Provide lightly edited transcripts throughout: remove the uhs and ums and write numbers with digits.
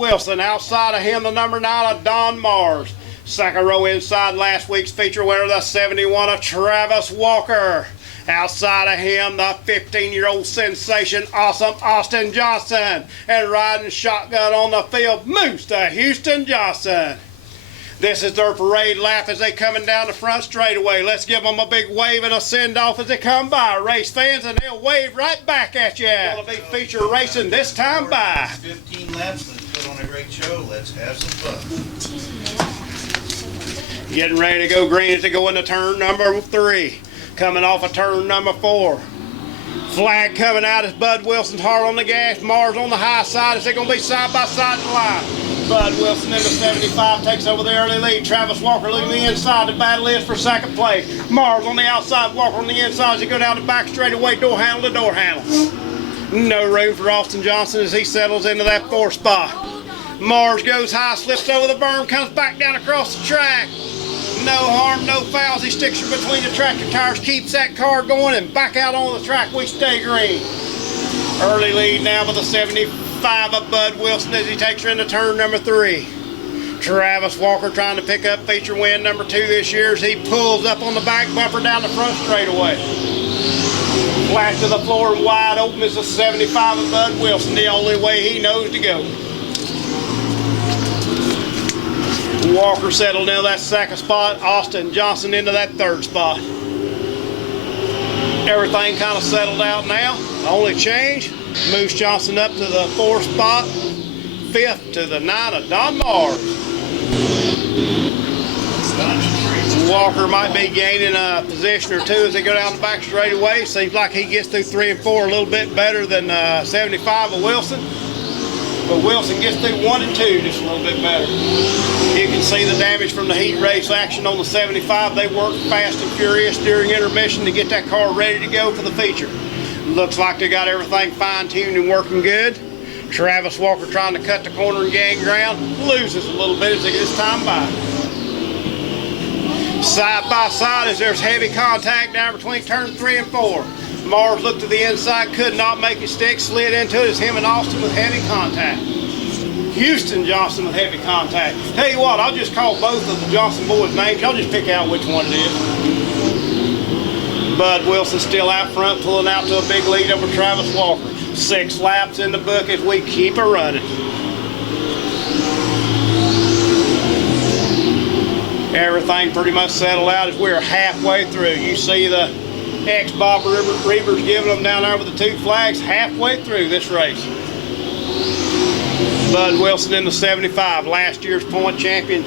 Wilson. Outside of him, the number 9 of Don Mars. Second row inside last week's feature winner, the 71 of Travis Walker. Outside of him, the 15-year-old sensation, Awesome Austin Johnson. And riding shotgun on the field, Moose to Houston Johnson. This is their parade lap as they coming down the front straightaway. Let's give them a big wave and a send-off as they come by. Race fans, and they'll wave right back at you. It'll be feature racing this time by. 15 laps, let's put on a great show. Let's have some fun. Getting ready to go green as they go into turn number 3. Coming off of turn number 4. Flag coming out as Bud Wilson's hard on the gas. Mars on the high side as they're going to be side by side in the line. Bud Wilson in the 75 takes over the early lead. Travis Walker leading the inside. The battle is for second place. Mars on the outside, Walker on the inside as they go down the back straightaway, door handle to door handle. No room for Austin Johnson as he settles into that 4th spot. Mars goes high, slips over the berm, comes back down across the track. No harm, no fouls. He sticks her between the tractor tires, keeps that car going, and back out on the track we stay green. Early lead now with the 75 of Bud Wilson as he takes her into turn number 3. Travis Walker trying to pick up feature win number 2 this year as he pulls up on the back bumper down the front straightaway. Flat to the floor and wide open is the 75 of Bud Wilson, the only way he knows to go. Walker settled into that 2nd spot. Austin Johnson into that 3rd spot. Everything kind of settled out now. The only change, Moose Johnson up to the 4th spot. 5th to the 9 of Don Mars. Walker might be gaining a position or 2 as they go down the back straightaway. Seems like he gets through 3 and 4 a little bit better than 75 of Wilson. But Wilson gets through 1 and 2 just a little bit better. You can see the damage from the heat race action on the 75. They worked fast and furious during intermission to get that car ready to go for the feature. Looks like they got everything fine-tuned and working good. Travis Walker trying to cut the corner and gain ground. Loses a little bit as they get his time by. Side by side as there's heavy contact down between turn 3 and 4. Mars looked to the inside, could not make it stick, slid into it as him and Austin with heavy contact. Houston Johnson with heavy contact. Tell you what, I'll just call both of the Johnson boys' names. Y'all just pick out which one it is. Bud Wilson still out front, pulling out to a big lead over Travis Walker. 6 laps in the book as we keep her running. Everything pretty much settled out as we're halfway through. You see the ex-Bob Reavers giving them down there with the 2 flags halfway through this race. Bud Wilson in the 75, last year's point champion,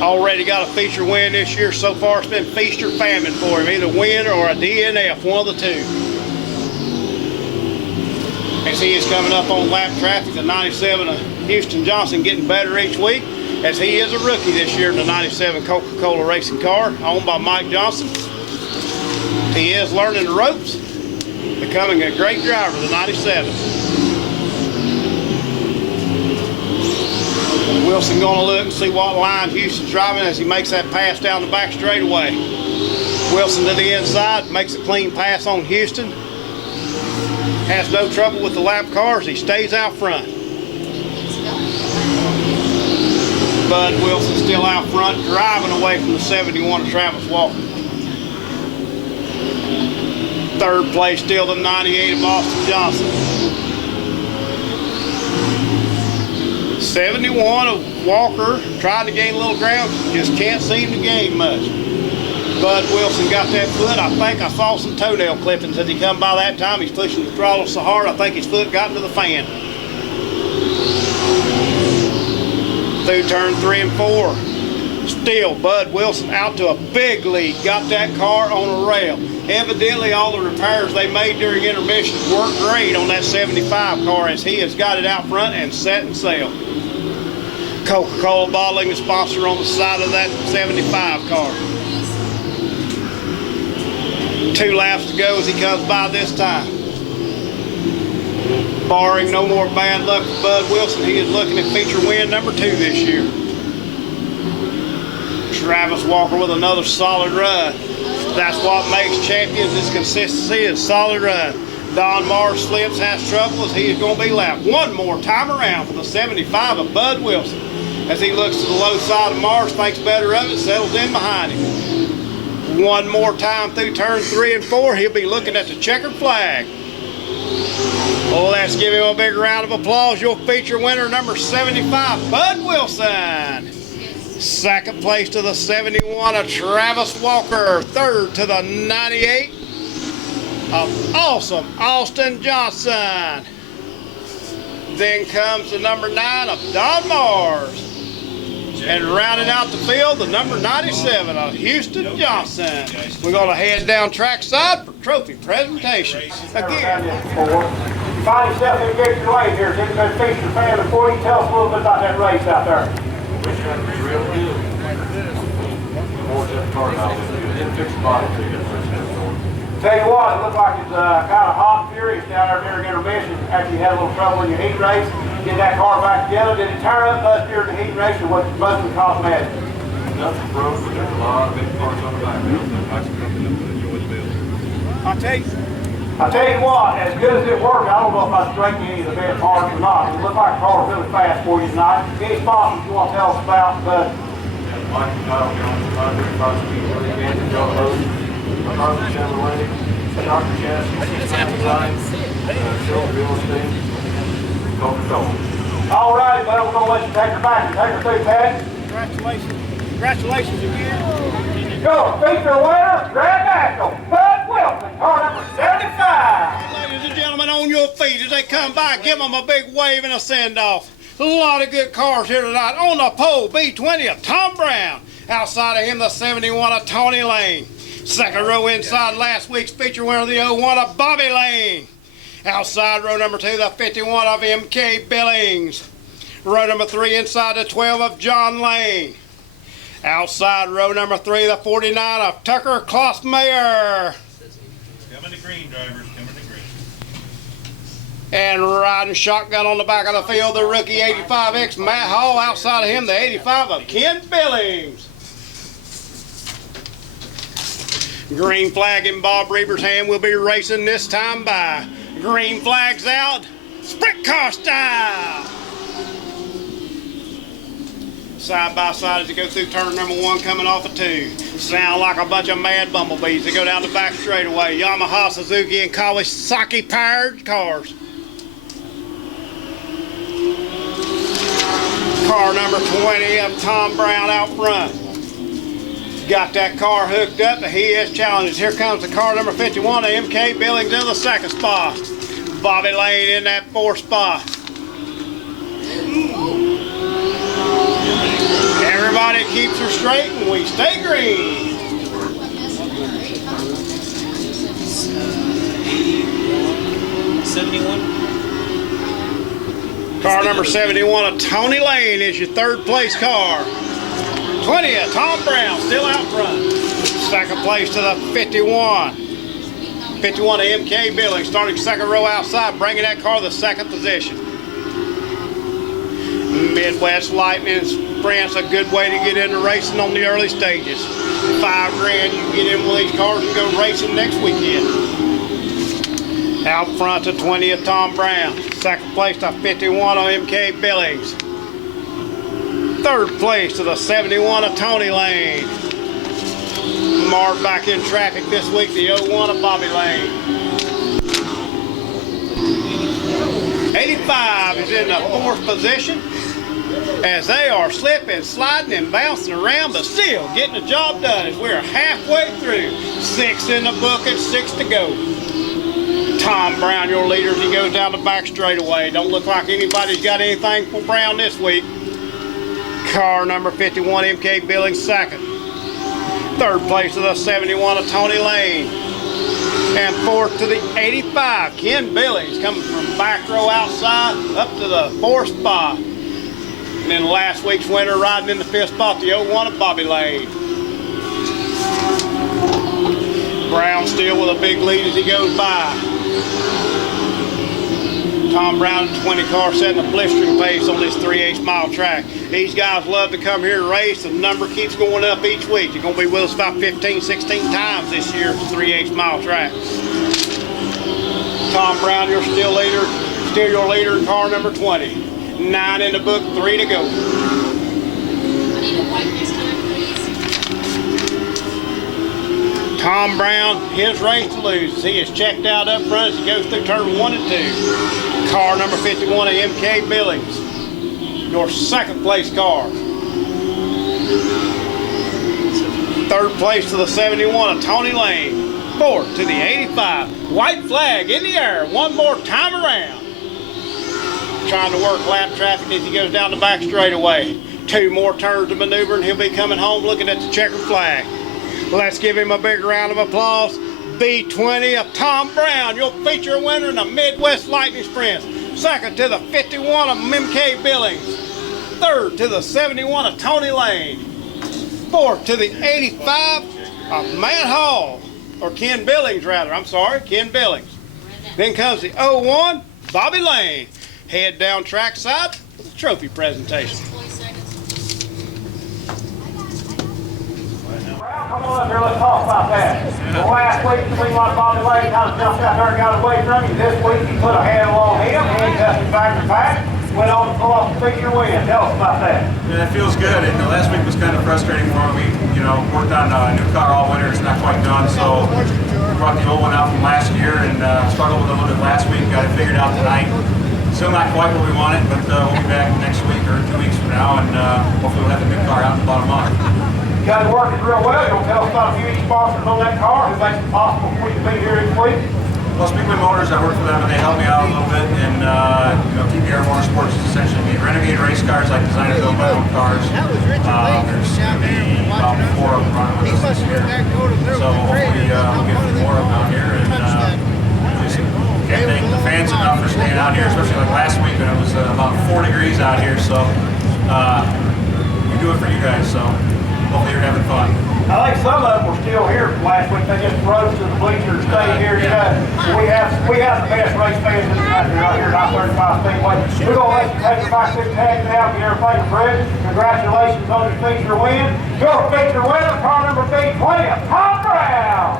already got a feature win this year. So far it's been feast or famine for him, either win or a DNF, one of the 2. As he is coming up on lap traffic, the 97 of Houston Johnson getting better each week, as he is a rookie this year in the 97 Coca-Cola racing car, owned by Mike Johnson. He is learning the ropes, becoming a great driver, the 97. Wilson going to look and see what line Houston's driving as he makes that pass down the back straightaway. Wilson to the inside, makes a clean pass on Houston. Has no trouble with the lap cars, he stays out front. Bud Wilson still out front, driving away from the 71 of Travis Walker. 3rd place still the 98 of Austin Johnson. 71 of Walker trying to gain a little ground, just can't seem to gain much. Bud Wilson got that foot. I think I saw some toenail clippings as he come by that time. He's pushing the throttle so hard I think his foot got into the fan. Through turn 3 and 4. Still, Bud Wilson out to a big lead. Got that car on a rail. Evidently, all the repairs they made during intermission worked great on that 75 car as he has got it out front and set and sail. Coca-Cola bottling the sponsor on the side of that 75 car. 2 laps to go as he comes by this time. Barring no more bad luck for Bud Wilson, he is looking at feature win number 2 this year. Travis Walker with another solid run. That's what makes champions, is consistency and solid run. Don Mars slips, has trouble as he is going to be lapped one more time around for the 75 of Bud Wilson. As he looks to the low side of Mars, thinks better of it, settles in behind him. One more time through turn 3 and 4, he'll be looking at the checkered flag. Oh, let's give him a big round of applause. Your feature winner, number 75, Bud Wilson. Second place to the 71 of Travis Walker. Third to the 98 of Awesome Austin Johnson. Then comes the number 9 of Don Mars. And rounding out the field, the number 97 of Houston Johnson. We're going to head down trackside for trophy presentation. Again. Find yourself in victory lane here. It's been feature fan before you tell us a little bit about that race out there. Which one was real good? More just car out. Didn't fix the body till you get the first head door. Tell you what, it looks like it's kind of hot and furious down there near intermission after you had a little trouble in your heat race. Get that car back together. Did it turn up much during the heat race, or what's mostly cosmetic? Nothing broke, but there's a lot of big parts on the back. That's something that enjoy the build. I'll tell you what, as good as it worked, I don't know if I straightened any of the bad parts or not. It looked like the car was really fast for you tonight. Any spots you want to tell us about? Mike and Kyle get on the 535 speed, really advantage on those. Carson Chevrolet, shocker chassis, design, show real estate, Coca-Cola. All right, well, we're going to let you take her back. Take her through, Pat. Congratulations. Congratulations again. Go, feature winner, Grand National, Bud Wilson, car number 75. Ladies and gentlemen, on your feet as they come by, give them a big wave and a send-off. A lot of good cars here tonight. On the pole, B20 of Tom Brown. Outside of him, the 71 of Tony Lane. Second row inside last week's feature winner, the 01 of Bobby Lane. Outside row number 2, the 51 of IMCA Billings. Row number 3 inside the 12 of John Lane. Outside row number 3, the 49 of Tucker Klossmayer. Coming to green, drivers, coming to green. And riding shotgun on the back of the field, the rookie 85X Matt Hall. Outside of him, the 85 of Ken Billings. Green flag in Bob Reber's hand. Will be racing this time by. Green flag's out. Sprint car style. Side by side as you go through turn number 1, coming off of 2. Sound like a bunch of mad bumblebees. They go down the back straightaway. Yamaha, Suzuki, and Kawasaki powered cars. Car number 20 of Tom Brown out front. Got that car hooked up, and he has challenges. Here comes the car number 51 of MK Billings in the second spot. Bobby Lane in that 4th spot. Everybody keeps her straight and we stay green. Car number 71 of Tony Lane is your 3rd place car. 20 of Tom Brown still out front. Second place to the 51. 51 of MK Billings starting second row outside, bringing that car to the 2nd position. Midwest Lightning Sprint's a good way to get into racing on the early stages. $5 grand, you can get in with these cars and go racing next weekend. Out front to 20 of Tom Brown. Second place to 51 of MK Billings. 3rd place to the 71 of Tony Lane. Marred back in traffic this week, the 01 of Bobby Lane. 85 is in the 4th position as they are slipping, sliding, and bouncing around, but still getting the job done as we're halfway through. 6 in the book and 6 to go. Tom Brown, your leader, as he goes down the back straightaway. Don't look like anybody's got anything for Brown this week. Car number 51, MK Billings, 2nd. 3rd place to the 71 of Tony Lane. And 4th to the 85, Ken Billings, coming from back row outside up to the 4th spot. And then last week's winner riding in the 5th spot, the 01 of Bobby Lane. Brown still with a big lead as he goes by. Tom Brown and 20 car setting a blistering pace on this 3/8 mile track. These guys love to come here to race. The number keeps going up each week. You're going to be with us about 15, 16 times this year at the 3/8 mile track. Tom Brown, your still your leader in car number 20. 9 in the book, 3 to go. I need a wipe this time, please. Tom Brown, his race to lose. He is checked out up front as he goes through turn 1 and 2. Car number 51 IMCA Billings, your second place car. Third place to the 71 of Tony Lane. Fourth to the 85. White flag in the air one more time around. Trying to work lap traffic as he goes down the back straightaway. 2 more turns to maneuver and he'll be coming home looking at the checkered flag. Let's give him a big round of applause. B20 of Tom Brown, your feature winner in the Midwest Lightning Sprints. Second to the 51 of MK Billings. Third to the 71 of Tony Lane. Fourth to the 85 of Matt Hall, or Ken Billings rather, I'm sorry, Ken Billings. Then comes the 01, Bobby Lane. Head down trackside for the trophy presentation. 20 seconds. Come on up here, let's talk about that. Well, last week, it seemed like Bobby Lane kind of jumped out there and got away from you. This week, he put a handle on him, handcuffed him back to back, went on to pull off the feature win. Tell us about that. Yeah, it feels good. And last week was kind of frustrating for me. We, worked on a new car all winter. It's not quite done, so we brought the old one out from last year and struggled with it a little bit last week. Got it figured out tonight. Still not quite what we wanted, but we'll be back next week or 2 weeks from now, and hopefully we'll have the new car out in about a month. You guys are working real well. You'll tell us about a few of these sponsors on that car who makes it possible for you to be here each week. Well, Speedway Motors, I work for them, and they help me out a little bit, and TPR Motorsports is essentially me. Renegade race cars, I design and build my own cars. There's going to be about 4 of them running with us this year. So hopefully we'll get a few more of them out here, and just can't thank the fans enough for staying out here, especially like last week when it was about 4 degrees out here. So we do it for you guys, so hopefully you're having fun. I think some of them were still here from last week. They just rode to the bleachers, stayed here. We have the best race fans in the country right here at I35 Speedway. We're going to let you take your back seat tag now and get everything approved. Congratulations on your feature win. Your feature winner, car number B20, Tom Brown.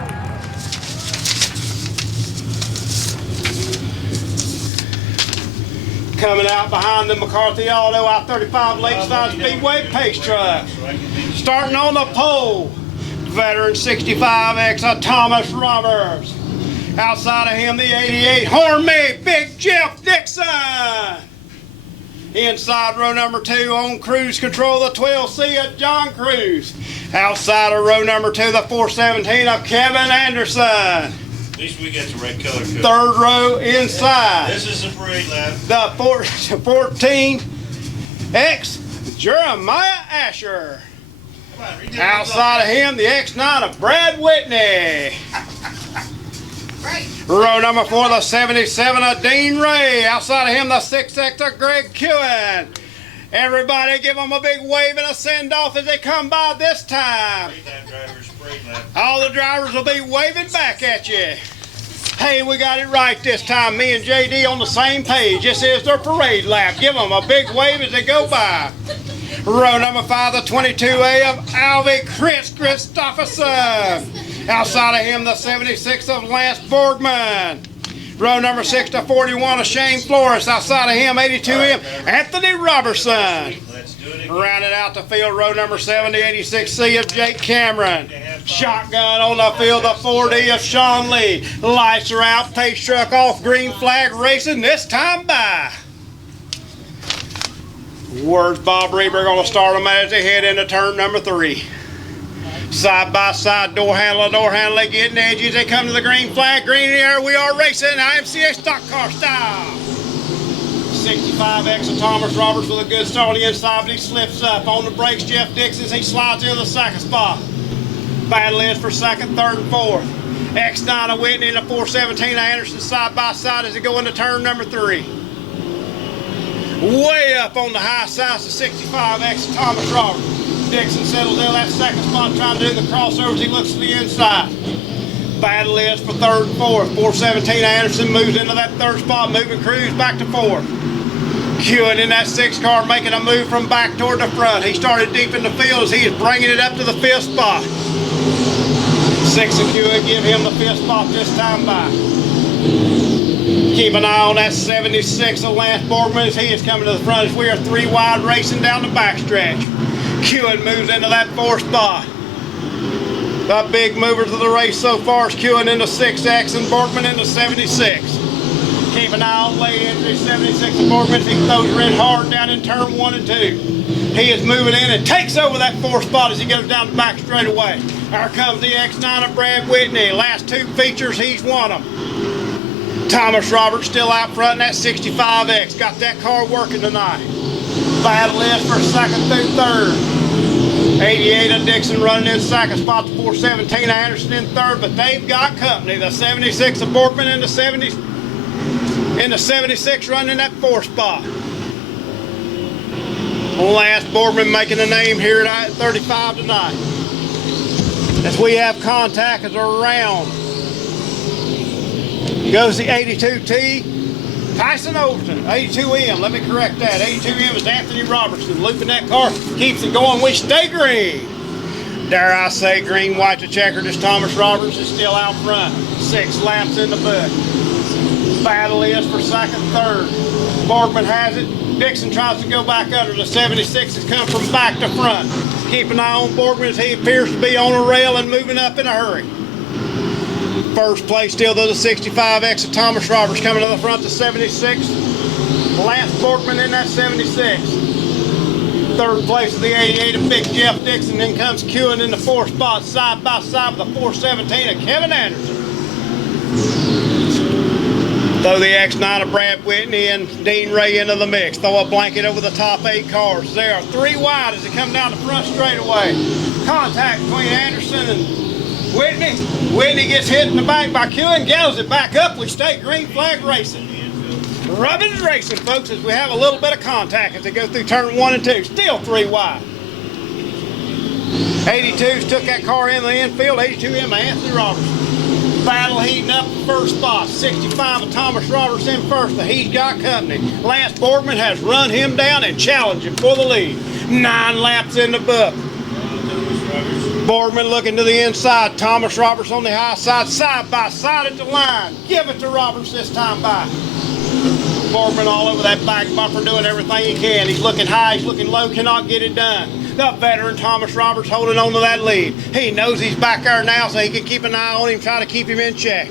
Coming out behind the McCarthy Auto I35 Lakeside Speedway pace truck. Starting on the pole, veteran 65X of Thomas Roberts. Outside of him, the 88 Horn-made Big Jeff Dixon. Inside row number 2 on cruise control, the 12C of John Cruz. Outside of row number 2, the 417 of Kevin Anderson. At least we get the right color code. Third row inside. This is a parade lap. The 14X Jeremiah Asher. Come on, read that Outside of him, the X9 of Brad Whitney. Right. Row number 4, the 77 of Dean Ray. Outside of him, the 6X of Greg Kewen. Everybody give them a big wave and a send-off as they come by this time. Read that driver's parade lap. All the drivers will be waving back at you. Hey, we got it right this time. Me and JD on the same page. This is their parade lap. Give them a big wave as they go by. Row number 5, the 22A of Alvy Chris Christopherson. Outside of him, the 76 of Lance Borgman. Row number 6 to 41 of Shane Flores. Outside of him, 82M, Anthony Robertson. Let's do it again. Rounded out the field, row number 70, 86C of Jake Cameron. Shotgun on the field, the 4D of Sean Lee. Lights are out, pace truck off, green flag racing, this time by. Where's Bob Reber going to start them as they head into turn number 3. Side by side, door handle, they getting edgy as they come to the green flag. Green in the air, we are racing IMCA stock car style. 65X of Thomas Roberts with a good start on the inside, but he slips up. On the brakes, Jeff Dixon, he slides into the second spot. Battle is for second, third, and fourth. X9 of Whitney and the 417 of Anderson side by side as they go into turn number 3. Way up on the high side, the 65X of Thomas Roberts. Dixon settles in that second spot trying to do the crossovers. He looks to the inside. Battle is for third and fourth. 417 Anderson moves into that third spot, moving Cruz back to fourth. Kewen in that 6 car making a move from back toward the front. He started deep in the field as he is bringing it up to the 5th spot. 6 of Kewen give him the 5th spot this time by. Keep an eye on that 76 of Lance Boardman as he is coming to the front as we are 3 wide racing down the backstretch. Kewen moves into that 4th spot. The big movers of the race so far is Kewen into 6X and Boardman into 76. Keep an eye on late entry 76 of Boardman as he throws her in hard down in turn 1 and 2. He is moving in and takes over that 4th spot as he goes down the back straightaway. Here comes the X9 of Brad Whitney. Last 2 features, he's won them. Thomas Roberts still out front in that 65X. Got that car working tonight. Battle is for 2nd through 3rd. 88 of Dixon running in 2nd spot. The 417 of Anderson in 3rd, but they've got company. The 76 of Boardman in the 76 running in that 4th spot. Lance Boardman making a name here at I-35 tonight. As we have contact as around goes the 82T, Tyson Overton, 82M, let me correct that. 82M is Anthony Robertson, looping that car, keeps it going, we stay green. Dare I say green, white to checkered as Thomas Roberts is still out front. 6 laps in the book. Battle is for 2nd, 3rd. Boardman has it. Dixon tries to go back under. The 76 has come from back to front. Keep an eye on Boardman as he appears to be on a rail and moving up in a hurry. 1st place still though the 65X of Thomas Roberts coming to the front, the 76. Lance Boardman in that 76. 3rd place of the 88 of Big Jeff Dixon. Then comes Kewen in the 4th spot, side by side with the 417 of Kevin Anderson. Throw the X9 of Brad Whitney and Dean Ray into the mix. Throw a blanket over the top 8 cars. They are 3 wide as they come down the front straightaway. Contact between Anderson and Whitney. Whitney gets hit in the back by Kewen, gathers it back up. We stay green flag racing. Rubbins racing, folks, as we have a little bit of contact as they go through turn 1 and 2. Still 3 wide. 82s took that car in the infield. 82M Anthony Robertson. Battle heating up the 1st spot. 65 of Thomas Roberts in 1st, but he's got company. Lance Boardman has run him down and challenged him for the lead. 9 laps in the book. Boardman looking to the inside. Thomas Roberts on the high side, side by side at the line. Give it to Roberts this time by. Boardman all over that back bumper doing everything he can. He's looking high, he's looking low, cannot get it done. The veteran Thomas Roberts holding on to that lead. He knows he's back there now so he can keep an eye on him, try to keep him in check.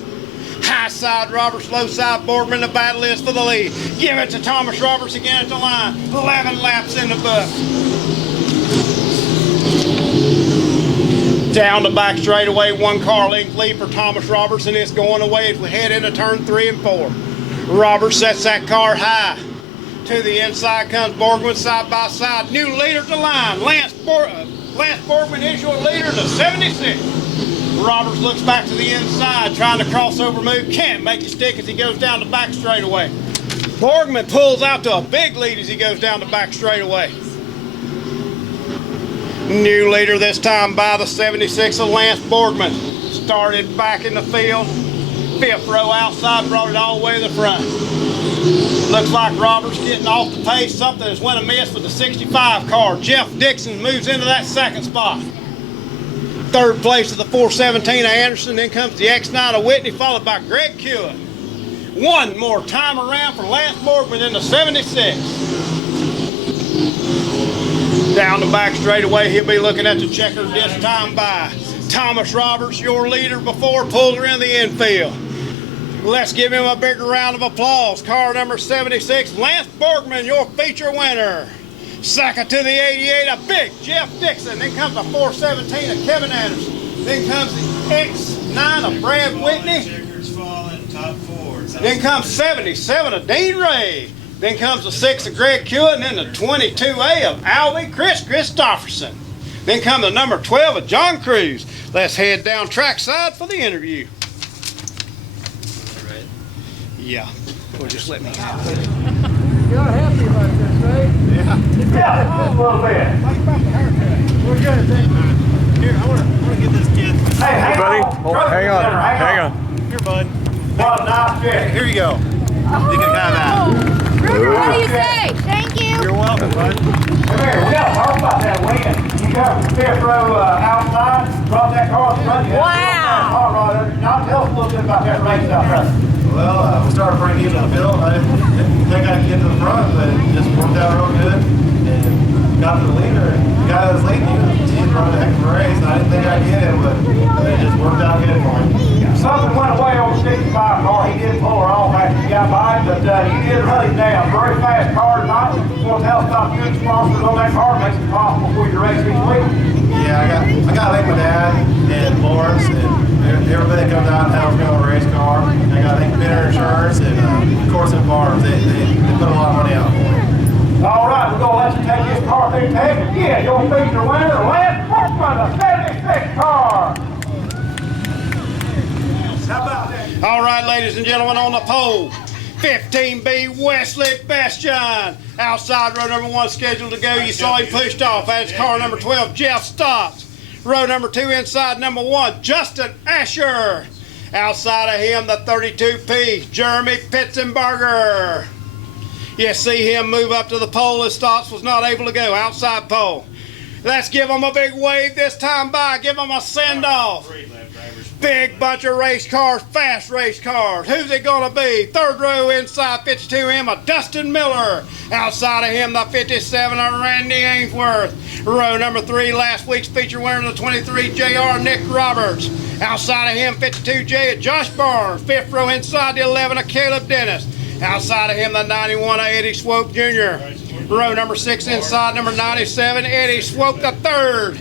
High side Roberts, low side Boardman, the battle is for the lead. Give it to Thomas Roberts again at the line. 11 laps in the book. Down the back straightaway, 1 car length lead for Thomas Roberts, and it's going away as we head into turn 3 and 4. Roberts sets that car high. To the inside comes Boardman side by side. New leader to line. Lance Boardman is your leader to 76. Roberts looks back to the inside, trying to crossover move. Can't make it stick as he goes down the back straightaway. Boardman pulls out to a big lead as he goes down the back straightaway. New leader this time by the 76 of Lance Boardman. Started back in the field. 5th row outside, brought it all the way to the front. Looks like Roberts getting off the pace. Something has went amiss with the 65 car. Jeff Dixon moves into that 2nd spot. 3rd place of the 417 of Anderson. Then comes the X9 of Whitney, followed by Greg Kewen. 1 more time around for Lance Boardman in the 76. Down the back straightaway, he'll be looking at the checker this time by. Thomas Roberts, your leader before, pulled her in the infield. Let's give him a bigger round of applause. Car number 76, Lance Boardman, your feature winner. 2nd to the 88, a big Jeff Dixon. Then comes the 417 of Kevin Anderson. Then comes the X9 of Brad Whitney. Checkers falling, top 4. Then comes 77 of Dean Ray. Then comes the 6 of Greg Kewen. Then the 22A of Albie Chris Christopherson. Then comes the number 12 of John Cruz. Let's head down trackside for the interview. Yeah, or just let me have it. You're happy about this, right? Yeah, a little bit. We're good, thank you. Here, I want to get this kid. Hey, hang buddy. on. Hang on. Here, bud. What a nice check. Here you go. You can have that. Ruger, what do you say? Thank you. You're welcome, bud. Come here, we got to talk about that win. You got 5th row outside, brought that car in front of you. Wow. Now tell us a little bit about that race out there. Well, we started pretty deep in the field. I didn't think I could get to the front, but it just worked out real good. And got to the leader, and the guy that was leading, he was running a heck of a race. I didn't think I'd get him, but it just worked out good for him. Something went away on the 65 car. He did pull her off after he got by, but he did run him down. Very fast car tonight. Want to tell us about good sponsors on that car? Makes it possible for you to race each week. Yeah, I got to thank my dad and Lawrence and everybody that comes out and helps me on a race car. I got to thank Bitter Insurance and Corson Farms. They put a lot of money out for me. All right, we're going to let you take this car through tag. Yeah, your feature winner, Lance Portman, the 76 car. How about that? All right, ladies and gentlemen, on the pole, 15B Wesley Bastion. Outside row number 1 scheduled to go. You saw him pushed off. That's car number 12, Jeff Stotts. Row number 2 inside number 1, Justin Asher. Outside of him, the 32P, Jeremy Pitzenberger. You see him move up to the pole as Stotts was not able to go. Outside pole. Let's give him a big wave this time by. Give him a send-off. Big bunch of race cars, fast race cars. Who's it going to be? Third row inside 52M, a Dustin Miller. Outside of him, the 57 of Randy Ainsworth. Row number 3, last week's feature winner, the 23 JR, Nick Roberts. Outside of him, 52J, Josh Barnes. Fifth row inside the 11 of Caleb Dennis. Outside of him, the 91 of Eddie Swope Jr. Row number 6 inside number 97, Eddie Swope the third.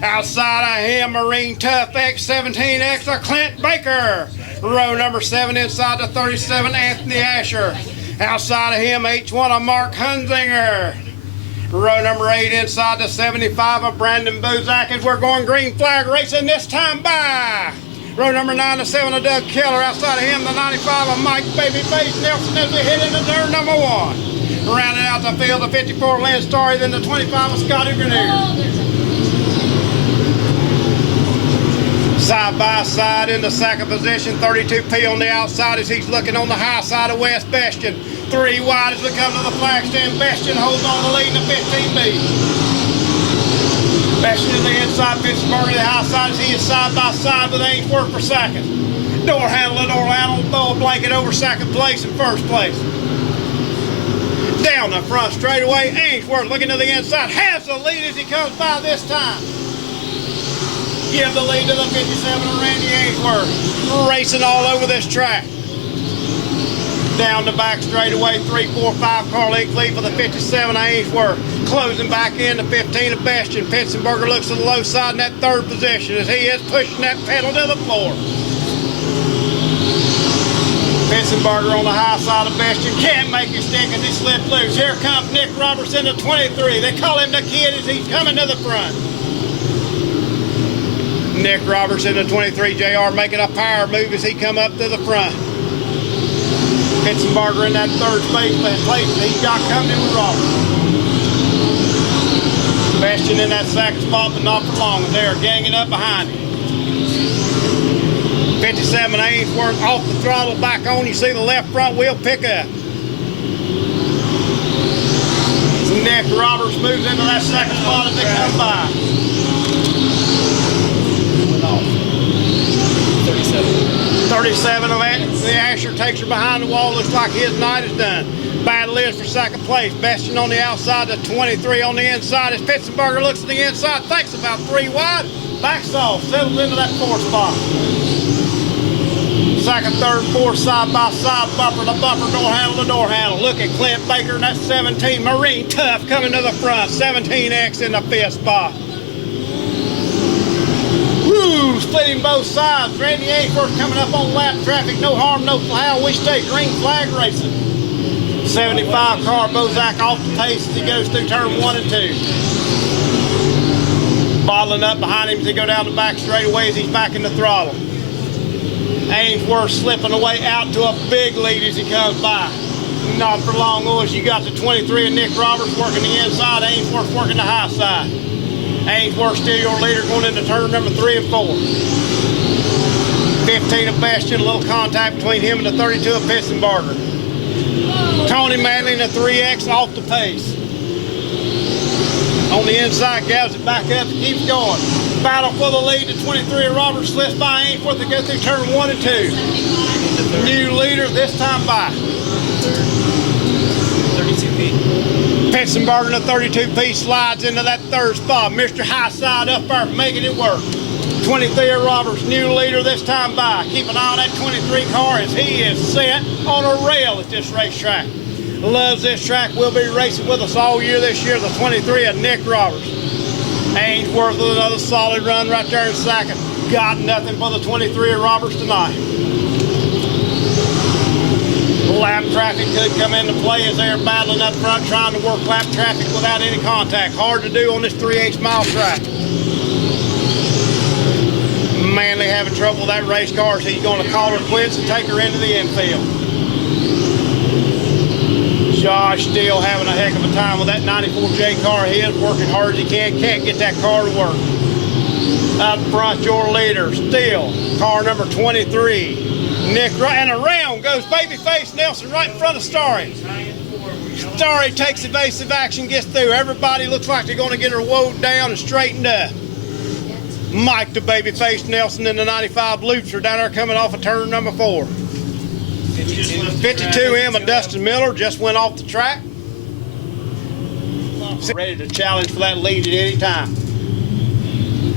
Outside of him, Marine Tough X17X of Clint Baker. Row number 7 inside the 37, Anthony Asher. Outside of him, H1 of Mark Hunzinger. Row number 8 inside the 75 of Brandon Bozak as we're going green flag racing this time by. Row number 9 to 7 of Doug Keller. Outside of him, the 95 of Mike Babyface Nelson as we hit into turn number 1. Rounding out the field, the 54 Lynn Story, then the 25 of Scotty Grenier. Side by side in the second position, 32P on the outside as he's looking on the high side of West Bastion. 3 wide as we come to the flag stand. Bastion holds on the lead in the 15B. Bastion in the inside, Pittsburgh the high side as he is side by side with Ainsworth for second. Door handle to door handle, throw a blanket over second place and first place. Down the front straightaway, Ainsworth looking to the inside, has the lead as he comes by this time. Give the lead to the 57 of Randy Ainsworth. Racing all over this track. Down the back straightaway, 3, 4, 5 car length lead for the 57 of Ainsworth. Closing back in the 15 of Bastion. Pitzenberger looks to the low side in that third position as he is pushing that pedal to the floor. Pitzenberger on the high side of Bastion can't make it stick as he slipped loose. Here comes Nick Roberts in the 23. They call him the kid as he's coming to the front. Nick Roberts in the 23 JR making a power move as he come up to the front. Pitzenberger in that third place he's got coming in with Roberts. Bastion in that second spot, but not for long. They are ganging up behind him. 57 Ainsworth off the throttle, back on. You see the left front wheel pick up. Nick Roberts moves into that second spot as they come by. 37 of the Asher takes her behind the wall. Looks like his night is done. Battle is for second place. Bastion on the outside, the 23 on the inside. As Pitzenberger looks at the inside, thinks about 3 wide. Backs off, settles into that 4th spot. Second, third, fourth, side by side, bumper to bumper, door handle to door handle. Look at Clint Baker in that 17. Marine Tough coming to the front. 17X in the 5th spot. Woo! Splitting both sides. Randy Ainsworth coming up on lap traffic. No harm, no foul. We stay green flag racing. 75 car Bozak off the pace as he goes through turn 1 and 2. Bottling up behind him as he go down the back straightaway as he's back in the throttle. Ainsworth slipping away out to a big lead as he comes by. Not for long, as you got the 23 and Nick Roberts working the inside. Ainsworth working the high side. Ainsworth still your leader going into turn number 3 and 4. 15 of Bastion, a little contact between him and the 32 of Pitzenberger. Tony Manley in the 3X off the pace. On the inside, gathers it back up, keeps going. Battle for the lead, the 23 of Roberts slips by Ainsworth to go through turn 1 and 2. New leader this time by 32 feet. Pittsburgh in the 32P slides into that third spot. Mr. High Side up there making it work. 23 of Roberts, new leader this time by. Keep an eye on that 23 car as he is set on a rail at this racetrack. Loves this track, will be racing with us all year this year. The 23 of Nick Roberts. Ainsworth with another solid run right there in second. Got nothing for the 23 of Roberts tonight. Lap traffic could come into play as they're battling up front, trying to work lap traffic without any contact. Hard to do on this 3/8 mile track. Manley having trouble with that race car, so he's going to call her quits and take her into the infield. Josh still having a heck of a time with that 94J car of his, working hard as he can, can't get that car to work. Up front, your leader, still, car number 23. Nick, and around goes Babyface Nelson right in front of Starry. Starry takes evasive action, gets through. Everybody looks like they're going to get her woed down and straightened up. Mike the Babyface Nelson in the 95 Lutzer down there coming off of turn number 4. 52M of Dustin Miller just went off the track. Ready to challenge for that lead at any time.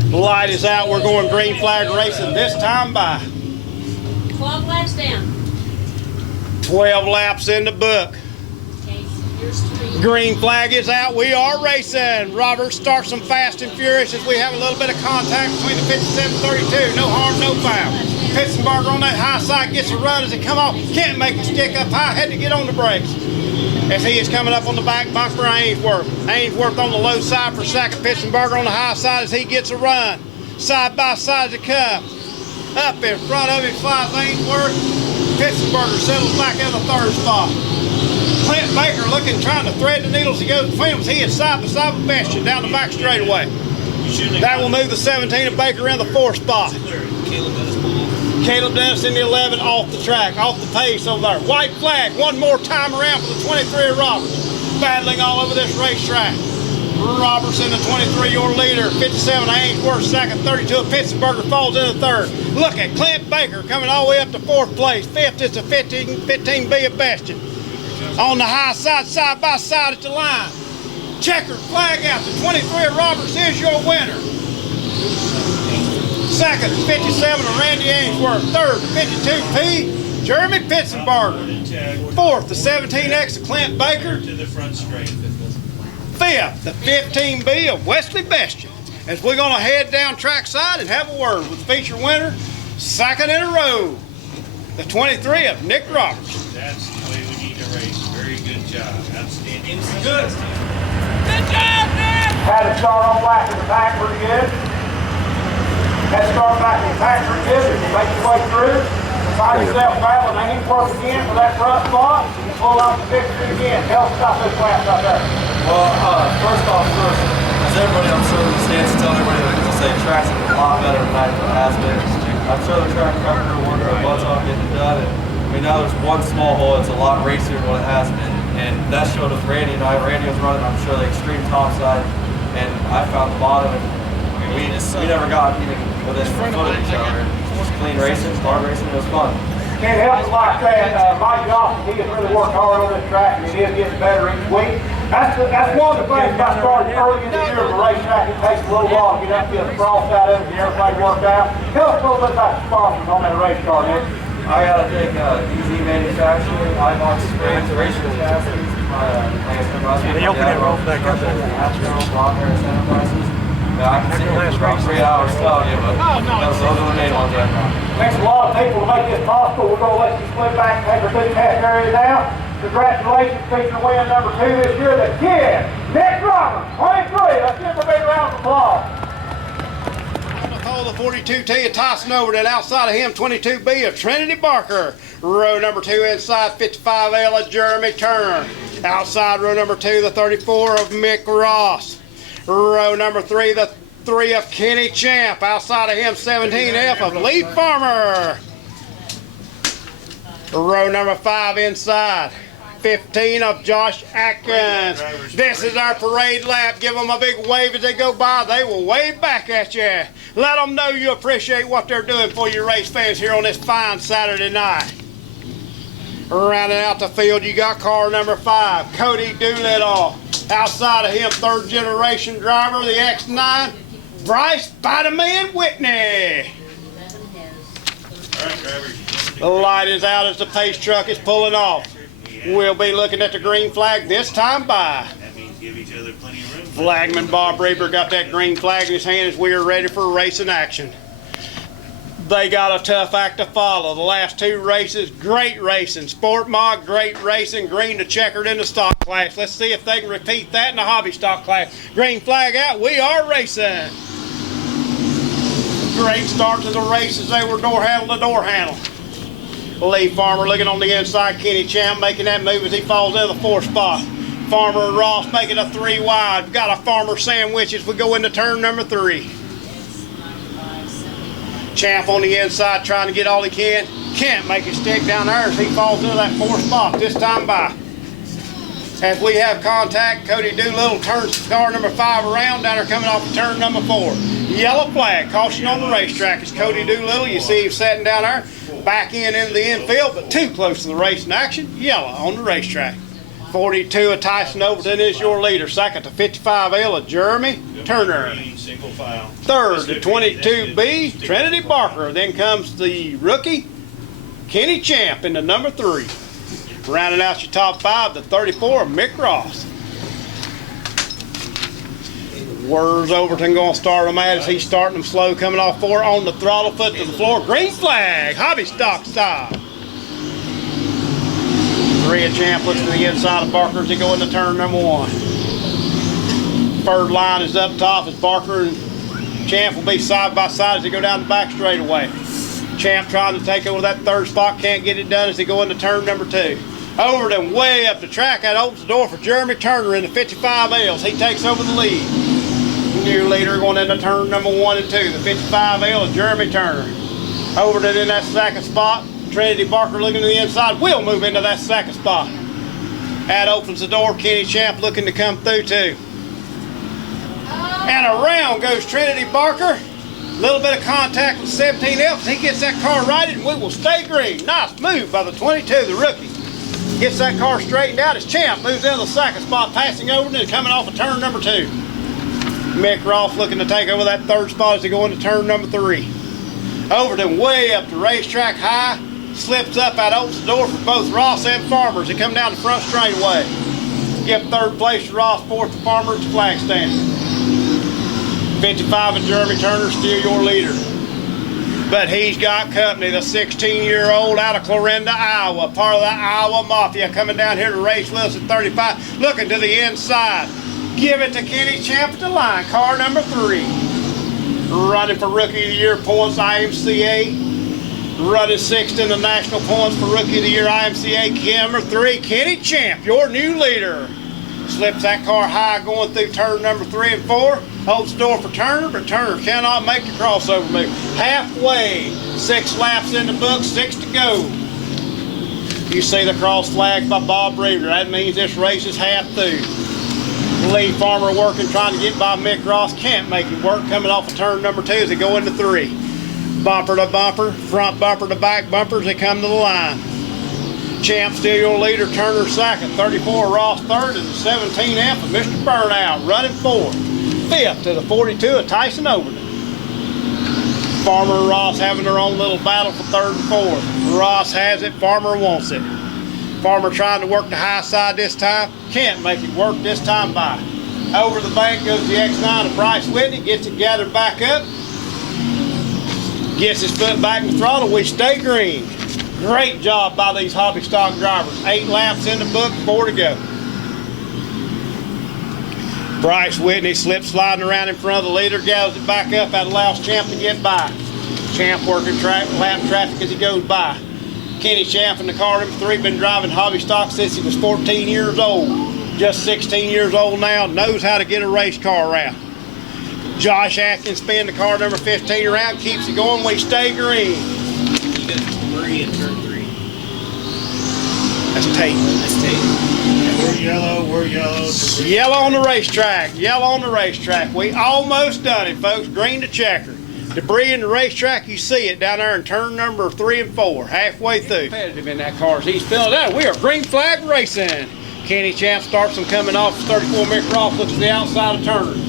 The light is out. We're going green flag racing this time by 12 laps down. 12 laps in the book. Okay, here's 3. Green flag is out. We are racing. Robert starts them fast and furious as we have a little bit of contact between the 57-32. No harm, no foul. Pittsburgh on that high side gets a run as it come off. Can't make it stick up high. Had to get on the brakes. As he is coming up on the back bumper, Ainsworth. Ainsworth on the low side for second. Pittsburgh on the high side as he gets a run. Side by side as it comes. Up in front of him flies Ainsworth. Pittsburgh settles back in the third spot. Clint Baker looking, trying to thread the needles. He goes between them. He is side by side with Bestian down the back straightaway. That will move the 17 of Baker in the 4th spot. Caleb Dennis in the 11 off the track, off the pace over there. White flag, one more time around for the 23 of Roberts. Battling all over this racetrack. Roberts in the 23, your leader. 57 Ainsworth second, 32 of Pittsburgh falls in the 3rd. Look at Clint Baker coming all the way up to 4th place. 5th is the 15B of Bestian. On the high side, side by side at the line. Checkered flag out. The 23 of Roberts is your winner. Second, 57 of Randy Ainsworth. 3rd, 52P, Jeremy Pittsburgh. 4th, the 17X of Clint Baker. To the front straight. 5th, the 15B of Wesley Bestian. As we're going to head down trackside and have a word with the feature winner, second in a row, the 23 of Nick Roberts. That's the way we need to race. Very good job. Outstanding. Good. Good job, Nick! Had to start on back in the back pretty good. Had to start back in the back pretty good. If you make your way through, find yourself battling Ainsworth again for that front spot. You pull out the victory again. Help stop those laps out there. Well, first off, as everybody I'm sure understands, tell everybody that to say track's a lot better tonight than it has been. I'm sure the track record wonder our butts off getting it done. And I mean, now there's one small hole. It's a lot racier than what it has been. And that showed us Randy and I. Randy was running, I'm sure, the extreme top side, and I found the bottom. And we never got even within a foot of each other. Just clean racing, hard racing. It was fun. Can't help it like that. Mike Johnson, he has really worked hard on this track, and he is getting better each week. That's one of the things I started early in the year of the racetrack. It takes a little while to get up, get the frost out of it, get everything worked out. Tell us a little bit about the sponsors on that race car, Nick. I gotta thank Easy Manufacturing, IMCA Springs, Racing Chassis, the opening road back up there. Enterprises. I can sit here for about 3 hours telling you, but those are the main ones right now. Thanks a lot of people to make this possible. We're going to let you split back and take our big pass area now. Congratulations, feature win number 2 this year, the kid, Nick Roberts, 23. Let's give him a big round of applause. Call the 42T of Tyson Overton. Outside of him, 22B of Trinity Barker. Row number 2 inside, 55L of Jeremy Turner. Outside row number 2, the 34 of Mick Ross. Row number 3, the 3 of Kenny Champ. Outside of him, 17F of Lee Farmer. Row number 5 inside, 15 of Josh Atkins. This is our parade lap. Give them a big wave as they go by. They will wave back at you. Let them know you appreciate what they're doing for your race fans here on this fine Saturday night. Rounding out the field, you got car number 5, Cody Doolittle. Outside of him, 3rd generation driver, the X9, Bryce Spider-Man Whitney. The light is out as the pace truck is pulling off. We'll be looking at the green flag this time by. That means give each other plenty of room. Flagman Bob Reaper got that green flag in his hand as we are ready for racing action. They got a tough act to follow. The last 2 races, great racing. Sport Mod, great racing. Green to checkered in the stock class. Let's see if they can repeat that in the hobby stock class. Green flag out, we are racing. Great start to the race as they were door handle to door handle. Lee Farmer looking on the inside. Kenny Champ making that move as he falls into the 4th spot. Farmer and Ross making a 3 wide. We've got a Farmer sandwich as we go into turn number 3. Champ on the inside trying to get all he can. Can't make it stick down there as he falls into that 4th spot this time by. As we have contact, Cody Doolittle turns car number 5 around down there coming off of turn number 4. Yellow flag, caution on the racetrack. It's Cody Doolittle. You see him sitting down there, back into the infield, but too close to the racing action. Yellow on the racetrack. 42 of Tyson Overton is your leader. Second to 55L of Jeremy Turner. Single file. Third to 22B, Trinity Barker. Then comes the rookie, Kenny Champ in the number 3. Rounding out your top 5, the 34, Mick Ross. Where's Overton going to start him at as he's starting them slow, coming off 4 on the throttle, foot to the floor. Green flag, hobby stock style. 3 of Champ looks to the inside of Barker as they go into turn number 1. 3rd line is up top as Barker and Champ will be side by side as they go down the back straightaway. Champ trying to take over that 3rd spot, can't get it done as they go into turn number 2. Overton way up the track, that opens the door for Jeremy Turner in the 55Ls. He takes over the lead. New leader going into turn number 1 and 2, the 55L of Jeremy Turner. Overton in that 2nd spot. Trinity Barker looking to the inside, will move into that 2nd spot. That opens the door, Kenny Champ looking to come through too. And around goes Trinity Barker. A little bit of contact with 17L. He gets that car righted and we will stay green. Nice move by the 22, the rookie. Gets that car straightened out as Champ moves into the 2nd spot, passing Overton and coming off of turn number 2. Mick Ross looking to take over that 3rd spot as they go into turn number 3. Overton way up the racetrack high. Slips up, that opens the door for both Ross and Farmers. They come down the front straightaway. Give 3rd place to Ross, 4th to Farmer at the flag stand. 55 of Jeremy Turner, still your leader. But he's got company, the 16-year-old out of Clarinda, Iowa, part of the Iowa Mafia, coming down here to race with us at 35, looking to the inside. Give it to Kenny Champ at the line, car number 3. Running for Rookie of the Year points, IMCA. Running 6th in the national points for Rookie of the Year, IMCA. Number 3, Kenny Champ, your new leader. Slips that car high going through turn number 3 and 4. Holds the door for Turner, but Turner cannot make the crossover move. Halfway, 6 laps in the book, 6 to go. You see the cross flag by Bob Reaver. That means this race is half through. Lee Farmer working, trying to get by Mick Ross. Can't make it work, coming off of turn number 2 as they go into 3. Bumper to bumper, front bumper to back bumper as they come to the line. Champ still your leader, Turner 2nd, 34 Ross 3rd, and the 17F of Mr. Burnout running 4th. 5th to the 42 of Tyson Overton. Farmer and Ross having their own little battle for 3rd and 4th. Ross has it, Farmer wants it. Farmer trying to work the high side this time, can't make it work this time by. Over the bank goes the X9 of Bryce Whitney, gets it gathered back up. Gets his foot back in the throttle, we stay green. Great job by these hobby stock drivers. 8 laps in the book, 4 to go. Bryce Whitney slip sliding around in front of the leader, gathers it back up, that allows Champ to get by. Champ working lap traffic as he goes by. Kenny Champ in the car number 3, been driving hobby stock since he was 14 years old. Just 16 years old now, knows how to get a race car around. Josh Atkins spin the car number 15 around, keeps it going, we stay green. You got 3 in turn 3. That's Tate. That's Tate. We're yellow, we're yellow. Yellow on the racetrack, yellow on the racetrack. We almost done it, folks. Green to checker. Debris in the racetrack, you see it down there in turn number 3 and 4, halfway through. Competitive in that car as he's filling out. We are green flag racing. Kenny Champ starts him coming off 34 Mick looks to the outside of turn.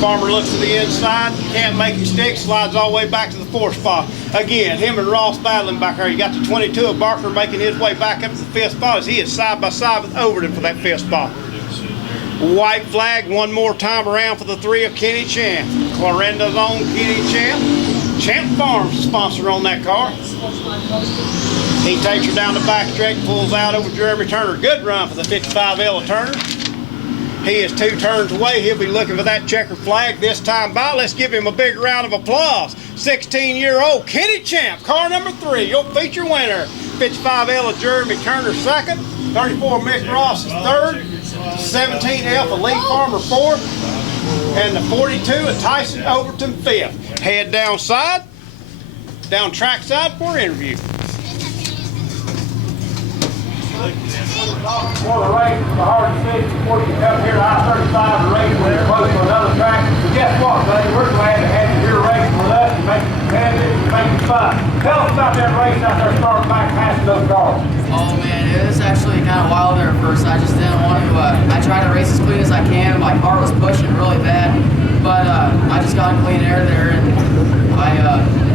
Farmer looks to the inside, can't make it stick, slides all the way back to the 4th spot. Again, him and Ross battling back there. You got the 22 of Barker making his way back up to the 5th spot as he is side by side with Overton for that 5th spot. White flag one more time around for the 3 of Kenny Champ. Clarinda's own Kenny Champ. Champ Farms is sponsor on that car. He takes her down the back stretch, pulls out over Jeremy Turner. Good run for the 55L of Turner. He is 2 turns away. He'll be looking for that checkered flag this time by. Let's give him a big round of applause. 16-year-old Kenny Champ, car number 3, your feature winner. 55L of Jeremy Turner 2nd. 34 Mick Ross is 3rd. 17F of Lee Farmer 4th. And the 42 of Tyson Overton 5th. Head down track side for interview. For the race, the hard decision before you come here to I-35 to race when they're close to another track. But guess what, buddy? We're glad to have you here racing with us. You make it competitive, you make it fun. Tell us about that race out there starting back past those cars. Oh man, it was actually kind of wild there at first. I just didn't want to, I tried to race as clean as I can. My car was pushing really bad, but I just got in clean air there and it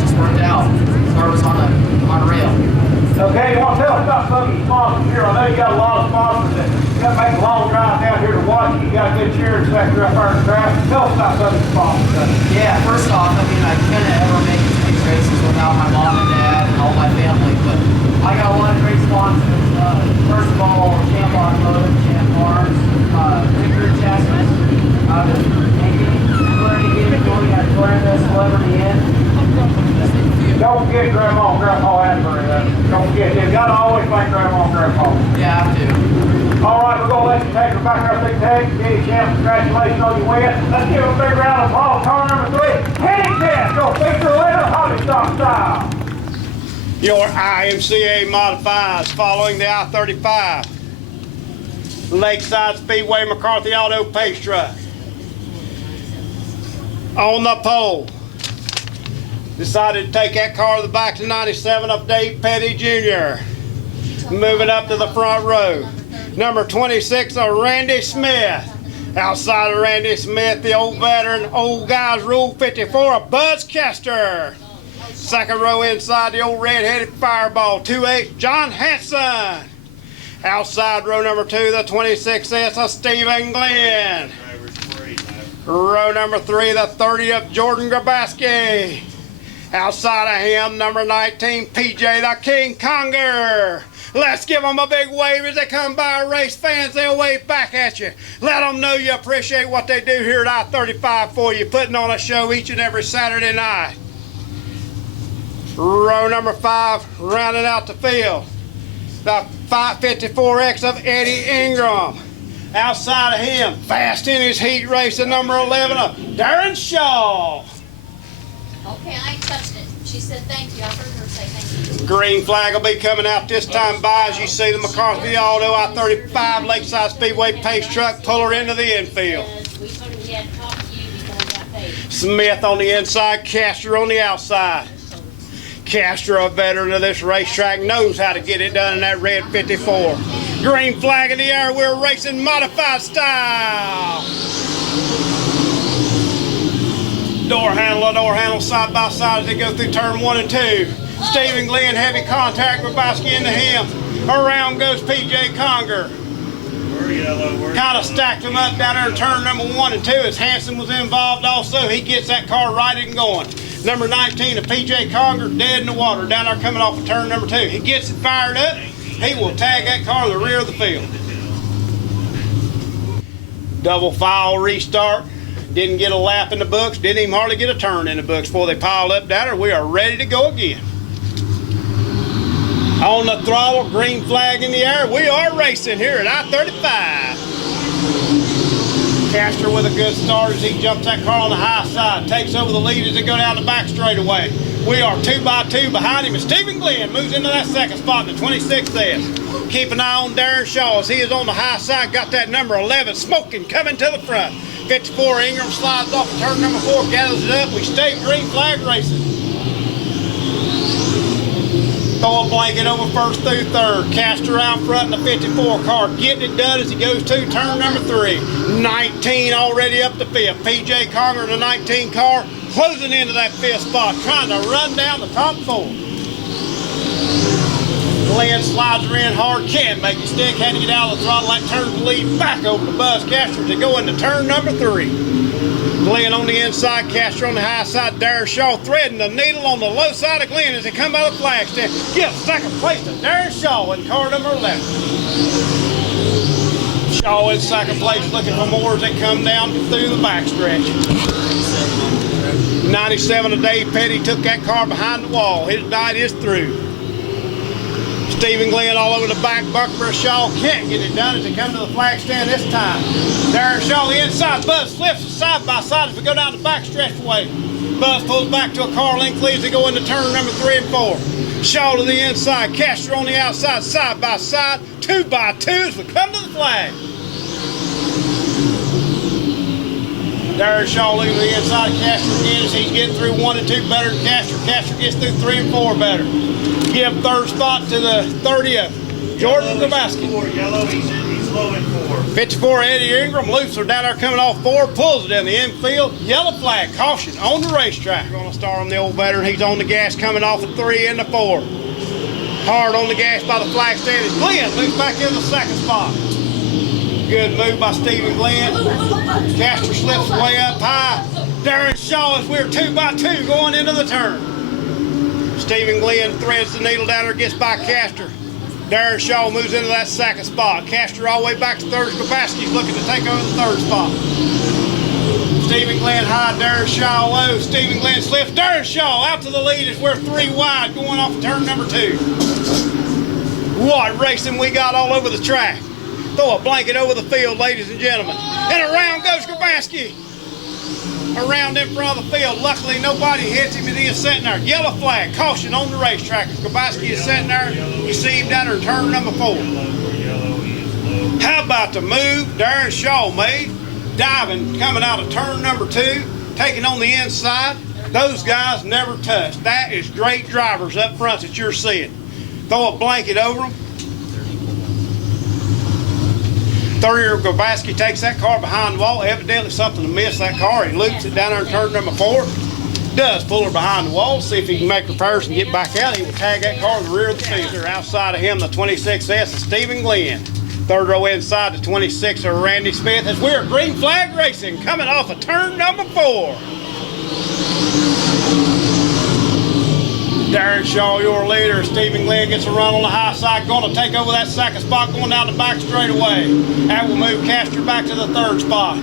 just worked out. The car was on a rail. Okay, you want to tell us about some of your sponsors here? I know you got a lot of sponsors that come make a long drive down here to watch you. You got a good cheering sector up there in the track. Tell us about some of your sponsors. Yeah, first off, I mean, I couldn't ever make it to these races without my mom and dad and all my family, but I got a lot of great sponsors. First of all, Champ Automotive, Champ Farms, Victor Chestnut, going at Florida Celebrity Inn. Don't forget Grandma and Grandpa Asbury. Don't forget, you got to always thank Grandma and Grandpa. Yeah, I have to. All right, we're going to let you take her back there, big tag. Kenny Champ, congratulations on your win. Let's give him a big round of applause. Car number 3, Kenny Champ, go feature winner, Hobby Stock Style. Your IMCA modifieds following the I-35. Lakeside Speedway McCarthy Auto Pace Truck. On the pole. Decided to take that car to the back to 97 of Dave Petty Jr. Moving up to the front row. Number 26 of Randy Smith. Outside of Randy Smith, the old veteran, old guys rule 54 of Buzz Kester. Second row inside, the old red-headed fireball, 2-8 John Hanson. Outside row number 2, the 26S of Stephen Glenn. Row number 3, the 30 of Jordan Grabaski. Outside of him, number 19, PJ the King Conger. Let's give them a big wave as they come by. Race fans, they'll wave back at you. Let them know you appreciate what they do here at I-35 for you, putting on a show each and every Saturday night. Row number 5, rounding out the field, the 554X of Eddie Ingram. Outside of him, fast in his heat race, the number 11 of Darren Shaw. Okay, I ain't touched it. She said thank you. I heard her say thank you. Green flag will be coming out this time by as you see the McCarthy Auto I-35 Lakeside Speedway Pace Truck pull her into the infield. We told him he had to talk to you before we got paid. Smith on the inside, Castor on the outside. Castor, a veteran of this racetrack, knows how to get it done in that red 54. Green flag in the air, we're racing modified style. Door handle side by side as they go through turn 1 and 2. Stephen Glenn, heavy contact, Grabaski into him. Around goes PJ Conger. Kind of stacked them up down there in turn number 1 and 2 as Hanson was involved also. He gets that car righted and going. Number 19 of PJ Conger, dead in the water, down there coming off of turn number 2. He gets it fired up. He will tag that car in the rear of the field. Double file restart. Didn't get a lap in the books. Didn't even hardly get a turn in the books before they piled up down there. We are ready to go again. On the throttle, green flag in the air. We are racing here at I-35. Castor with a good start as he jumps that car on the high side. Takes over the lead as they go down the back straightaway. We are 2 by 2 behind him, and Stephen Glenn moves into that second spot in the 26S. Keep an eye on Darren Shaw as he is on the high side. Got that number 11 smoking coming to the front. 54 Ingram slides off of turn number 4, gathers it up. We stay green flag racing. Throw a blanket over first through third. Caster out front in the 54 car. Getting it done as he goes to turn number 3. 19 already up to 5th. PJ Conger in the 19 car closing into that 5th spot, trying to run down the top 4. Glenn slides her in hard, can't make it stick, had to get out of the throttle, that turns the lead back over to Buzz Caster to go into turn number 3. Glenn on the inside, Caster on the high side, Darren Shaw threading the needle on the low side of Glenn as they come out of the flag stand. Give second place to Darren Shaw in car number 11. Shaw in second place looking for more as they come down through the backstretch. 97 of Dave Petty took that car behind the wall. His night is through. Stephen Glenn all over the back. Buckner Shaw can't get it done as they come to the flag stand this time. Darren Shaw the inside. Buzz flips side by side as we go down the back stretchway. Buzz pulls back to a car length lead as they go into turn number 3 and 4. Shaw to the inside. Caster on the outside, side by side. 2 by 2 as we come to the flag. Darren Shaw looking to the inside of Caster again as he's getting through 1 and 2 better than Caster. Caster gets through 3 and 4 better. Give third spot to the 30th, Jordan Grabowski. Yellow, he's low in 4. 54 Eddie Ingram, Luther down there coming off 4, pulls it in the infield. Yellow flag, caution on the racetrack. Going to start on the old veteran. He's on the gas coming off the 3 and the 4. Hard on the gas by the flag stand as Glenn moves back in the second spot. Good move by Stephen Glenn. Caster slips way up high. Darren Shaw as we're 2 by 2 going into the turn. Stephen Glenn threads the needle down there, gets by Caster. Darren Shaw moves into that second spot. Caster all the way back to third. Grabowski's looking to take over the third spot. Stephen Glenn high, Darren Shaw low. Stephen Glenn slips. Darren Shaw out to the lead as we're 3 wide going off of turn number 2. What racing we got all over the track. Throw a blanket over the field, ladies and gentlemen. And around goes Grabowski. Around in front of the field. Luckily, nobody hits him as he is sitting there. Yellow flag, caution on the racetrack. Grabowski is sitting there. You see him down there in turn number 4. How about the move Darren Shaw made? Diving, coming out of turn number 2, taking on the inside. Those guys never touch. That is great drivers up front that you're seeing. Throw a blanket over them. 30-year-old Grabowski takes that car behind the wall. Evidently something to miss that car. He loops it down there in turn number 4. Does pull her behind the wall, see if he can make repairs and get back out. He will tag that car in the rear of the field. Outside of him, the 26S is Stephen Glenn. Third row inside, the 26 are Randy Smith as we're green flag racing coming off of turn number 4. Darren Shaw, your leader. Stephen Glenn gets a run on the high side, going to take over that second spot, going down the back straightaway. That will move Caster back to the third spot.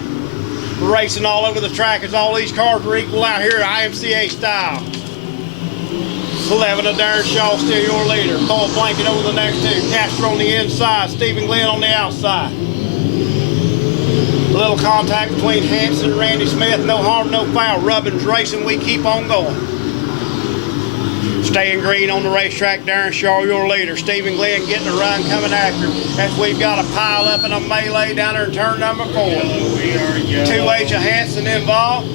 Racing all over the track as all these cars are equal out here, IMCA style. 11 of Darren Shaw, still your leader. Throw a blanket over the next 2. Caster on the inside, Stephen Glenn on the outside. A little contact between Hanson and Randy Smith. No harm, no foul. Rubbin's racing, we keep on going. Staying green on the racetrack, Darren Shaw, your leader. Stephen Glenn getting a run coming after him as we've got a pile up in a melee down there in turn number 4. 2H of Hanson involved.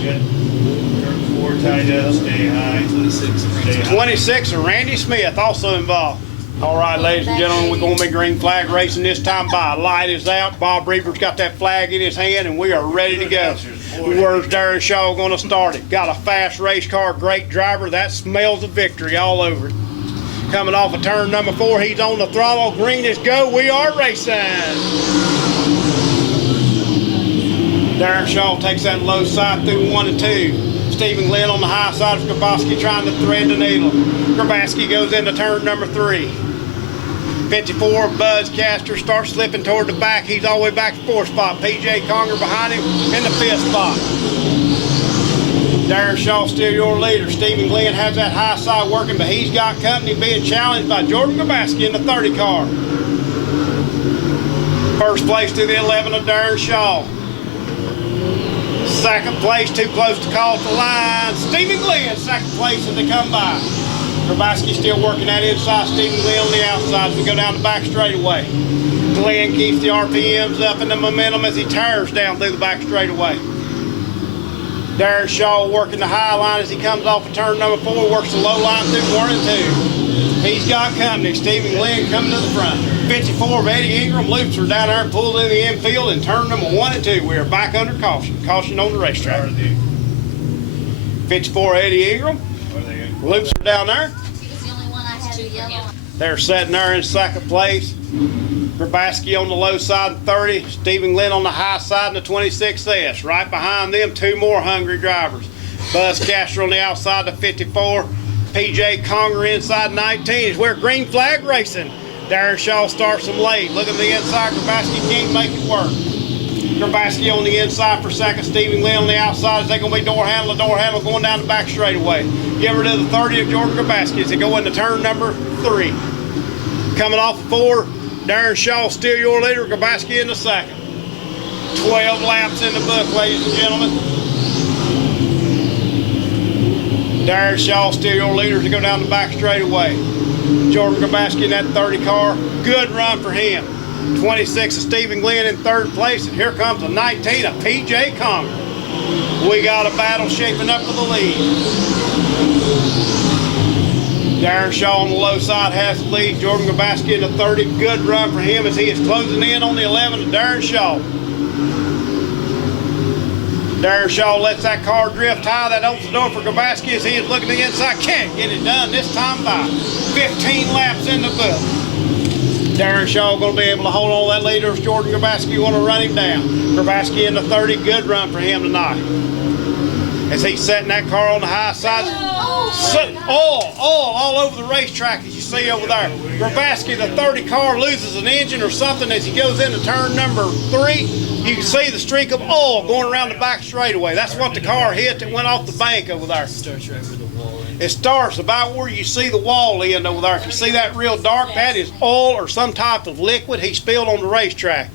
Turn 4 tied up, stay high. 26 of Randy Smith also involved. All right, ladies and gentlemen, we're going to be green flag racing this time by. Light is out. Bob Reaper's got that flag in his hand, and we are ready to go. Where's Darren Shaw going to start it? Got a fast race car, great driver. That smells of victory all over it. Coming off of turn number 4, he's on the throttle. Green is go. We are racing. Darren Shaw takes that low side through 1 and 2. Stephen Glenn on the high side of Grabowski trying to thread the needle. Grabowski goes into turn number 3. 54, Buzz Caster starts slipping toward the back. He's all the way back to 4th spot. PJ Conger behind him in the 5th spot. Darren Shaw still your leader. Stephen Glenn has that high side working, but he's got company being challenged by Jordan Grabowski in the 30 car. First place to the 11 of Darren Shaw. Second place, too close to call at the line. Stephen Glenn, second place as they come by. Grabowski still working that inside. Stephen Glenn on the outside as we go down the back straightaway. Glenn keeps the RPMs up and the momentum as he tears down through the back straightaway. Darren Shaw working the high line as he comes off of turn number 4, works the low line through 1 and 2. He's got company. Stephen Glenn coming to the front. 54 of Eddie Ingram loops her down there and pulls in the infield in turn number 1 and 2. We are back under caution. Caution on the racetrack. 54 Eddie Ingram loops her down there. He was the only one I had to yell on. They're sitting there in second place. Grabowski on the low side, 30. Stephen Glenn on the high side in the 26S. Right behind them, 2 more hungry drivers. Buzz Castro on the outside, the 54. PJ Conger inside 19 is where green flag racing. Darren Shaw starts them late. Look at the inside. Grabowski can't make it work. Grabowski on the inside for second. Stephen Glenn on the outside. Is they going to be door handle going down the back straightaway. Give her to the 30 of Jordan Grabowski as they go into turn number 3. Coming off of 4, Darren Shaw still your leader. Grabowski in the second. 12 laps in the book, ladies and gentlemen. Darren Shaw still your leader to go down the back straightaway. Jordan Grabowski in that 30 car. Good run for him. 26 of Stephen Glenn in third place. And here comes the 19 of PJ Conger. We got a battle shaping up for the lead. Darren Shaw on the low side has the lead. Jordan Grabowski in the 30. Good run for him as he is closing in on the 11 of Darren Shaw. Darren Shaw lets that car drift high. That opens the door for Grabowski as he is looking to the inside. Can't get it done this time by 15 laps in the book. Darren Shaw going to be able to hold on to that leader as Jordan Grabowski want to run him down. Grabowski in the 30. Good run for him tonight. As he's setting that car on the high side. All over the racetrack as you see over there. Grabowski, the 30 car, loses an engine or something as he goes into turn number 3. You can see the streak of oil going around the back straightaway. That's what the car hit that went off the bank over there. It starts about where you see the wall end over there. If you see that real dark, that is oil or some type of liquid he spilled on the racetrack.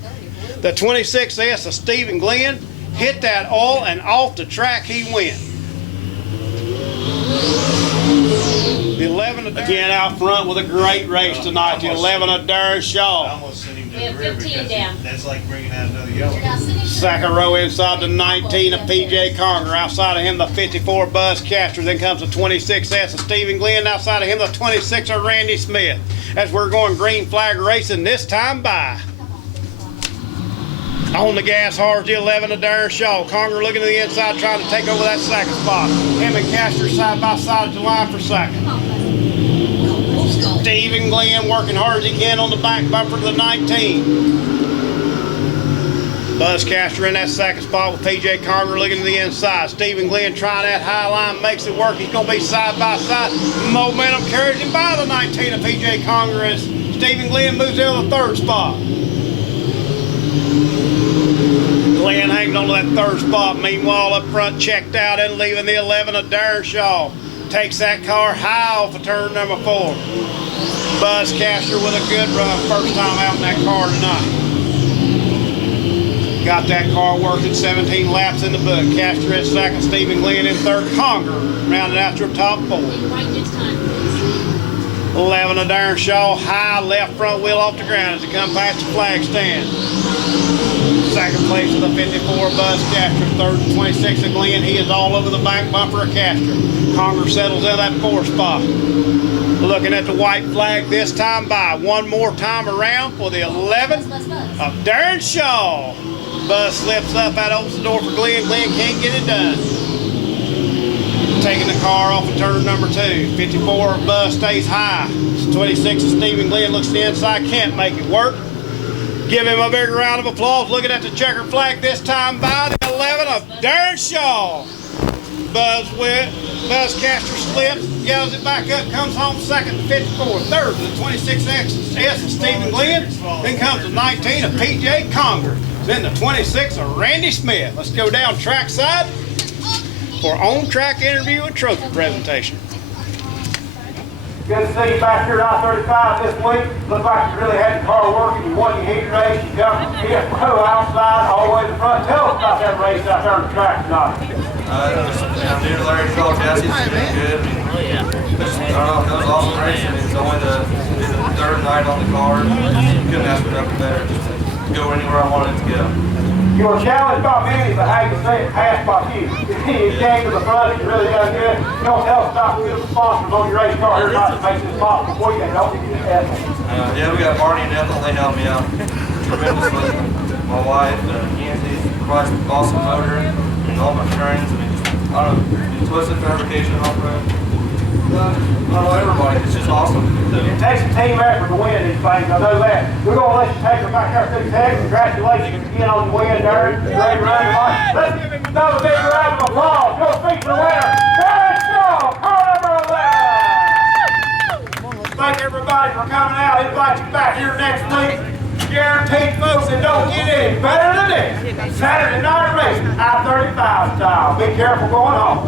The 26S of Stephen Glenn hit that oil and off the track he went. The 11 again out front with a great race tonight. The 11 of Darren I Shaw. almost sent him to We the have rear 15 because down. that's like bringing out another yellow. Second row inside the 19 of PJ Conger. Outside of him, the 54 Buzz Castro. Then comes the 26S of Stephen Glenn. Outside of him, the 26 of Randy Smith. As we're going green flag racing this time by. On the gas hard, the 11 of Darren Shaw. Conger looking to the inside, trying to take over that second spot. Him and Castro side by side at the line for second. Stephen Glenn working hard as he can on the back bumper to the 19. Buzz Castro in that second spot with PJ Conger looking to the inside. Stephen Glenn trying that high line, makes it work. He's going to be side by side. Momentum carries him by the 19 of PJ Conger as Stephen Glenn moves into the third spot. Glenn hangs on to that third spot. Meanwhile, up front, checked out and leaving the 11 of Darren Shaw. Takes that car high off of turn number 4. Buzz Castro with a good run. First time out in that car tonight. Got that car working 17 laps in the book. Castro in second, Stephen Glenn in third. Conger rounded out your top 4. Right this time, please. 11 of Darren Shaw, high left front wheel off the ground as he comes past the flag stand. Second place with the 54 Buzz Castro, third and 26 of Glenn. He is all over the back bumper of Castro. Conger settles in that 4th spot. Looking at the white flag this time by. One more time around for the 11 of Darren Shaw. Buzz slips up, that opens the door for Glenn. Glenn can't get it done. Taking the car off of turn number 2. 54 Buzz stays high. 26 of Stephen Glenn looks to the inside, can't make it work. Give him a big round of applause. Looking at the checkered flag this time by the 11 of Darren Shaw. Buzz Castro slips, yells it back up, comes home second, 54. Third, the 26S of Stephen Glenn. Then comes the 19 of PJ Conger. Then the 26 of Randy Smith. Let's go down trackside for on-track interview and trophy presentation. Good to see you back here at I35 this week. Looked like you really had the car working. You won your heat race. You jumped from the row outside all the way to the front. Tell us about that race out there on the track tonight. I'm new to Larry Shaw chassis. It's been good. I don't know, that was awesome racing. It's only the It's a third night on the car. Couldn't ask for nothing better. Just to go anywhere I wanted to go. You were challenged by many, but how you say it passed by few. You came to the front, you really done good. You don't tell us about the sponsors on your race car here tonight to make this possible for you. Don't you just ask them. Yeah, we got Marty and Ethel. They helped me out tremendously. My wife, Nancy, provides an awesome motor, and all my friends. I mean, I don't know, Twisted Fabrication off-road. I don't know, everybody. It's just awesome. It takes a team effort to win these things, I know that. We're going to let you take her back there through Texas. Congratulations again on the win there. Great running. Let's give him another big round of applause. Go speak to the winner. Terry Shaw, car number 11. Thank everybody for coming out. Invite you back here next week. Guaranteed, folks, and don't get any better than this. Saturday night racing, I-35 style. Be careful going home.